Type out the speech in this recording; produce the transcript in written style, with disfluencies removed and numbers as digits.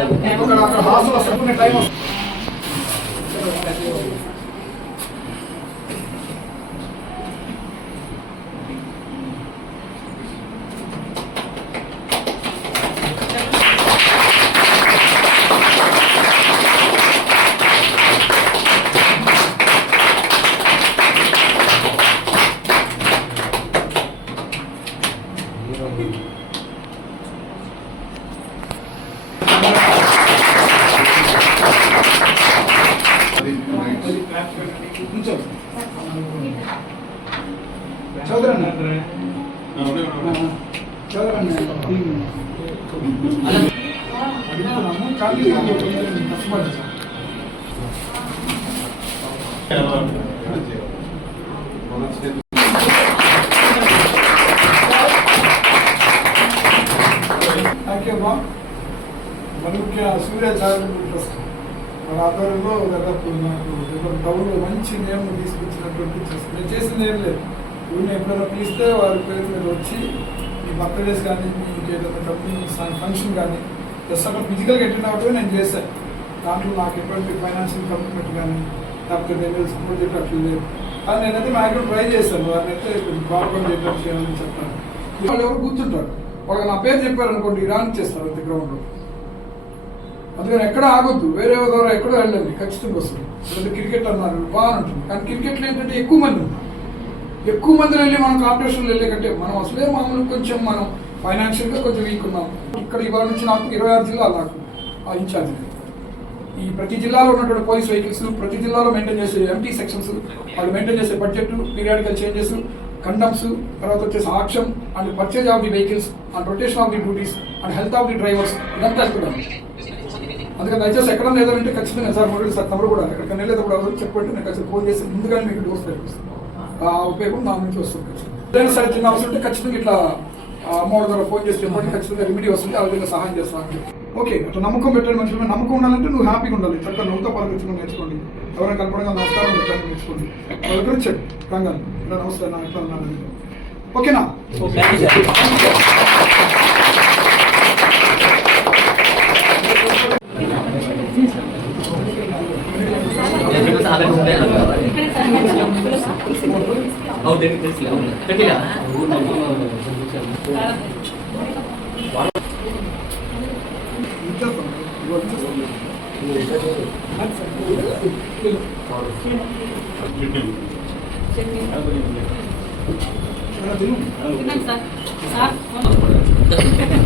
అక్కడ హాస్టల్ వస్తుంది టైం వస్తుంది. సూర్య చారిటబుల్ ట్రస్ట్ మన ఆధ్వర్యంలో దాదాపు నాకు టౌన్లో మంచి నేమ్ తీసుకొచ్చినటువంటి ట్రస్ట్. నేను చేసింది ఏం లేదు. ఊరిని ఎప్పుడైనా పిలిస్తే వారి పేరు మీద వచ్చి మీ బర్త్డేస్ కానీ మీకు ఏదైనా కంపెనీ ఫంక్షన్ కానీ జస్ట్ అక్కడ ఫిజికల్గా అటెండ్ అవ్వటమే నేను చేశాను. దాంట్లో నాకు ఎటువంటి ఫైనాన్షియల్ కమిట్మెంట్ కానీ లేకపోతే నేను సపోర్ట్ చేయటం లేదు. కానీ నేనైతే మ్యాక్సిమం ట్రై చేశాను. వారిని అయితే బాగా చేయడం చేయాలని చెప్పాను. వాళ్ళు ఎవరు కూర్చుంటారు, వాళ్ళు నా పేరు చెప్పారు అనుకోండి, ఇరాన్ చేస్తారు అంతే గ్రౌండ్లో. అందుకని ఎక్కడ ఆగొద్దు, వేరే ద్వారా ఎక్కడో వెళ్ళండి, ఖచ్చితంగా వస్తుంది. లేదా క్రికెట్ అన్నారు బాగా ఉంటుంది, కానీ క్రికెట్లో ఏంటంటే ఎక్కువ మంది ఉంటారు. ఎక్కువ మందిలో వెళ్ళి మనం కాంపిటీషన్లో వెళ్ళే కంటే మనం అసలే మామూలు కొంచెం మనం ఫైనాన్షియల్గా కొంచెం వీక్ ఉన్నాం. ఇక్కడ ఇవాళ నుంచి నాకు 26 జిల్లాలు నాకు ఇన్ఛార్జ్. ఈ ప్రతి జిల్లాలో ఉన్నటువంటి పోలీస్ వెహికల్స్, ప్రతి జిల్లాలో మెయింటైన్ చేసే ఎంటీ సెక్షన్స్, వాళ్ళు మెయింటైన్ చేసే బడ్జెట్, పీరియాడికల్ చేంజెస్, కండమ్స్, తర్వాత వచ్చేసి auction and purchase of the vehicles and rotation of the duties and health of the drivers, ఇదంతా వెళ్తున్నాను. అందుకని దయచేసి ఎక్కడన్నా ఏదంటే ఖచ్చితంగా సార్ మొదలు సార్ తమ్ముడు కూడా ఎక్కడికైనా వెళ్ళేటప్పుడు ఎవరు చెప్పండి, నేను ఖచ్చితంగా ఫోన్ చేసి ముందుగానే మీకు డోర్స్ తెప్పిస్తాను. ఆ ఉపయోగం నా నుంచి వస్తుంది. ఖచ్చితంగా సరే చిన్న అవసరం ఉంటే ఖచ్చితంగా ఇట్లా అమ్మవారి ద్వారా ఫోన్ చేసి చెప్పండి, ఖచ్చితంగా రెమెడీ వస్తుంది, ఆ విధంగా సహాయం చేస్తాను. ఓకే, అట్లా నమ్మకం పెట్టండి. మనుషుల మీద నమ్మకం ఉండాలంటే నువ్వు హ్యాపీగా ఉండాలి. చక్కగా నవ్వుతో పాల్గొచ్చుకుని నేర్చుకోండి. ఎవరైనా కలపడంగా నమస్కారం పెట్టాలని నేర్చుకోండి. వాళ్ళకి వచ్చాడు రంగాలు ఇలా నమస్కారం నా ఎట్లా ఉన్నాను. ఓకేనా? సార్